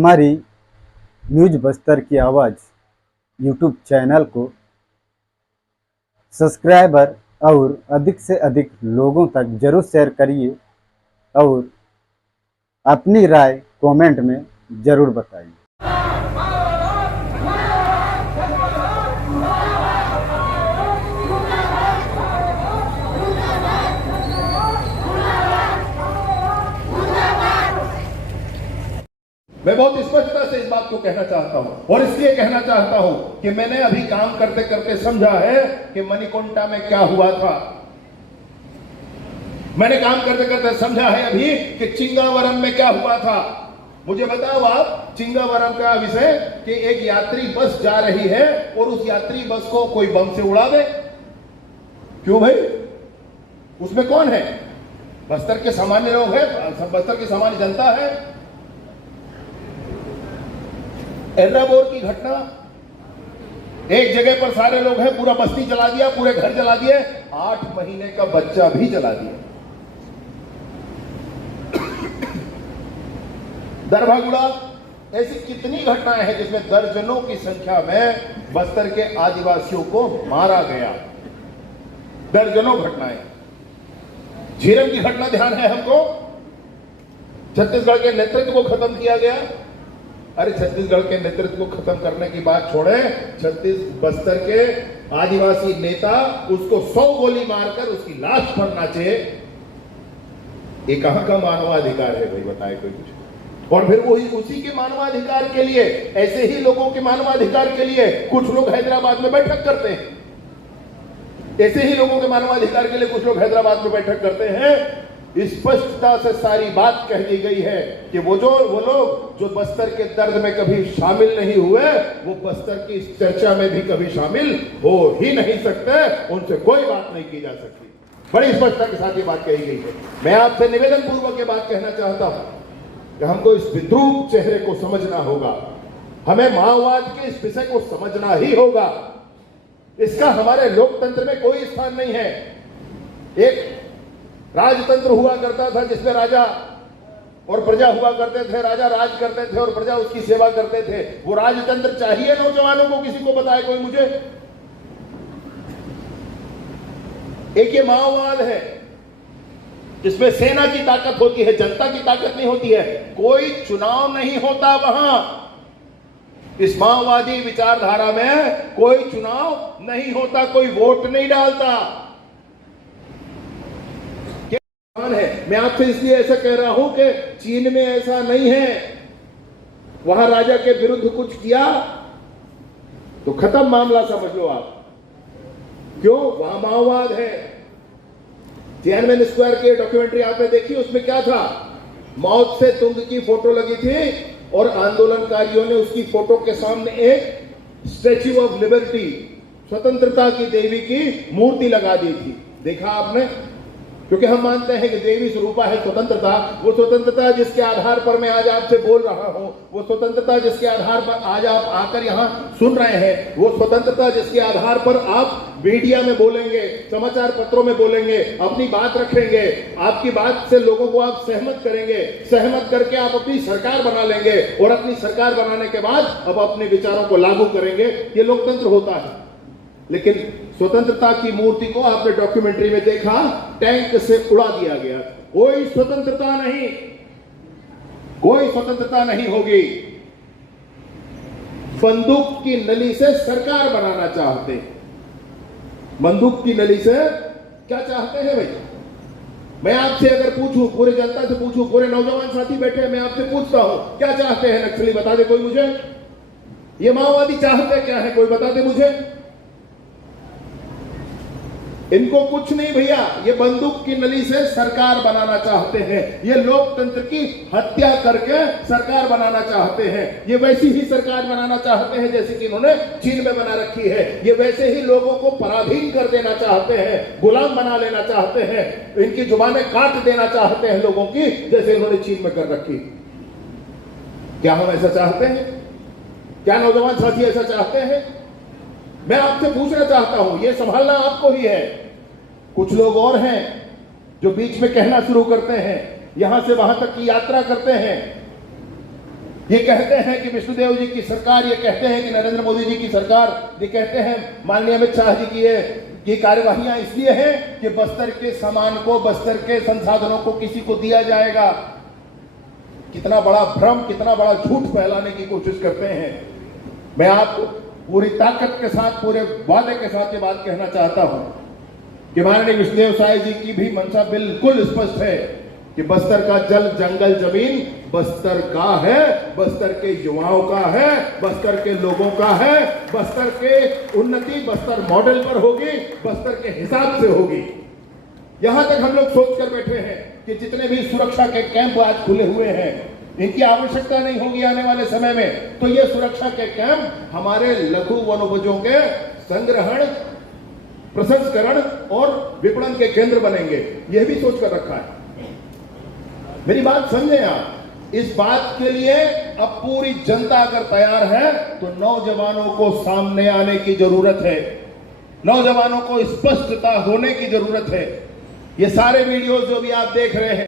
हमारी न्यूज़ बस्तर की आवाज़ यूट्यूब चैनल को सब्सक्राइबर और अधिक से अधिक लोगों तक ज़रूर शेयर करिए और अपनी राय कमेंट में ज़रूर बताइए। मैं बहुत स्पष्टता से इस बात को कहना चाहता हूं और इसलिए कहना चाहता हूं कि मैंने अभी काम करते करते समझा है कि मणिकुंटा में क्या हुआ था। मैंने काम करते करते समझा है अभी कि चिंगावरम में क्या हुआ था। मुझे बताओ आप, चिंगावरम का विषय कि एक यात्री बस जा रही है और उस यात्री बस को कोई बम से उड़ा दे। क्यों भाई? उसमें कौन है? बस्तर के सामान्य लोग हैं, बस्तर की सामान्य जनता है। एर्राबोर की घटना, एक जगह पर सारे लोग हैं, पूरा बस्ती जला दिया, पूरे घर जला दिए, 8 महीने का बच्चा भी जला दिया। दरभागुड़ा, ऐसी कितनी घटनाएं हैं जिसमें दर्जनों की संख्या में बस्तर के आदिवासियों को मारा गया। दर्जनों घटनाएं। झीरम की घटना ध्यान है हमको, छत्तीसगढ़ के नेतृत्व को खत्म किया गया। अरे छत्तीसगढ़ के नेतृत्व को खत्म करने की बात छोड़े, बस्तर के आदिवासी नेता उसको 100 गोली मारकर उसकी लाश पर नाचे। ये कहां का मानवाधिकार है भाई? बताए कोई कुछ। और फिर वही उसी के मानवाधिकार के लिए, ऐसे ही लोगों के मानवाधिकार के लिए कुछ लोग हैदराबाद में बैठक करते हैं। ऐसे ही लोगों के मानवाधिकार के लिए कुछ लोग हैदराबाद में बैठक करते हैं। स्पष्टता से सारी बात कह दी गई है कि वो लोग जो बस्तर के दर्द में कभी शामिल नहीं हुए, वो बस्तर की इस चर्चा में भी कभी शामिल हो ही नहीं सकते। उनसे कोई बात नहीं की जा सकती। बड़ी स्पष्टता के साथ ये बात कही गई है। मैं आपसे निवेदन पूर्वक ये बात कहना चाहता हूं कि हमको इस विद्रूप चेहरे को समझना होगा। हमें माओवाद के इस विषय को समझना ही होगा। इसका हमारे लोकतंत्र में कोई स्थान नहीं है। एक राजतंत्र हुआ करता था जिसमें राजा और प्रजा हुआ करते थे, राजा राज करते थे और प्रजा उसकी सेवा करते थे। वो राजतंत्र चाहिए नौजवानों को? किसी को बताए कोई मुझे। एक ये माओवाद है जिसमें सेना की ताकत होती है, जनता की ताकत नहीं होती है। कोई चुनाव नहीं होता वहां। इस माओवादी विचारधारा में कोई चुनाव नहीं होता, कोई वोट नहीं डालता है। मैं आपसे इसलिए ऐसा कह रहा हूं कि चीन में ऐसा नहीं है। वहां राजा के विरुद्ध कुछ किया तो खत्म मामला समझ लो आप। क्यों? वहां माओवाद है। तियानवेन स्क्वायर की डॉक्यूमेंट्री आपने देखी, उसमें क्या था? मौत से तुंग की फोटो लगी थी और आंदोलनकारियों ने उसकी फोटो के सामने एक स्टैच्यू ऑफ लिबर्टी, स्वतंत्रता की देवी की मूर्ति लगा दी थी। देखा आपने? क्योंकि हम मानते हैं कि देवी स्वरूपा है स्वतंत्रता। वो स्वतंत्रता जिसके आधार पर मैं आज आपसे बोल रहा हूं, वो स्वतंत्रता जिसके आधार पर आज आप आकर यहां सुन रहे हैं, वो स्वतंत्रता जिसके आधार पर आप मीडिया में बोलेंगे, समाचार पत्रों में बोलेंगे, अपनी बात रखेंगे, आपकी बात से लोगों को आप सहमत करेंगे, सहमत करके आप अपनी सरकार बना लेंगे और अपनी सरकार बनाने के बाद अब अपने विचारों को लागू करेंगे। ये लोकतंत्र होता है। लेकिन स्वतंत्रता की मूर्ति को आपने डॉक्यूमेंट्री में देखा, टैंक से उड़ा दिया गया। कोई स्वतंत्रता नहीं, कोई स्वतंत्रता नहीं होगी। बंदूक की नली से सरकार बनाना चाहते हैं। बंदूक की नली से क्या चाहते हैं भाई? मैं आपसे अगर पूछूं, पूरी जनता से पूछूं, पूरे नौजवान साथी बैठे हैं, मैं आपसे पूछता हूं, क्या चाहते हैं नक्सली? बता दे कोई मुझे। ये माओवादी चाहते क्या है? कोई बता दे मुझे। इनको कुछ नहीं भैया, ये बंदूक की नली से सरकार बनाना चाहते हैं। ये लोकतंत्र की हत्या करके सरकार बनाना चाहते हैं। ये वैसी ही सरकार बनाना चाहते हैं जैसे कि इन्होंने चीन में बना रखी है। ये वैसे ही लोगों को पराधीन कर देना चाहते हैं, गुलाम बना लेना चाहते हैं, इनकी जुबानें काट देना चाहते हैं लोगों की, जैसे इन्होंने चीन में कर रखी। क्या हम ऐसा चाहते हैं? क्या नौजवान साथी ऐसा चाहते हैं? मैं आपसे पूछना चाहता हूं, यह संभालना आपको ही है। कुछ लोग और हैं जो बीच में कहना शुरू करते हैं, यहां से वहां तक की यात्रा करते हैं ये कहते हैं कि विष्णुदेव जी की सरकार, ये कहते हैं कि नरेंद्र मोदी जी की सरकार, ये कहते हैं माननीय अमित शाह जी की ये कार्यवाहियां इसलिए हैं कि बस्तर के सामान को, बस्तर के संसाधनों को किसी को दिया जाएगा। कितना बड़ा भ्रम, कितना बड़ा झूठ फैलाने की कोशिश करते हैं। मैं आपको पूरी ताकत के साथ, पूरे वादे के साथ ये बात कहना चाहता हूं कि माननीय विष्णुदेव साय जी की भी मंशा बिल्कुल स्पष्ट है कि बस्तर का जल, जंगल, जमीन बस्तर का है, बस्तर के युवाओं का है, बस्तर के लोगों का है। बस्तर के उन्नति बस्तर मॉडल पर होगी, बस्तर के हिसाब से होगी। यहां तक हम लोग सोच कर बैठे हैं कि जितने भी सुरक्षा के कैंप आज खुले हुए हैं, इनकी आवश्यकता नहीं होगी आने वाले समय में। तो ये सुरक्षा के कैंप हमारे लघु वनोपजों के संग्रहण, प्रसंस्करण और विपणन के केंद्र बनेंगे। यह भी सोच कर रखा है। मेरी बात समझें आप। इस बात के लिए अब पूरी जनता अगर तैयार है तो नौजवानों को सामने आने की जरूरत है, नौजवानों को स्पष्टता होने की जरूरत है। ये सारे वीडियोस जो भी आप देख रहे हैं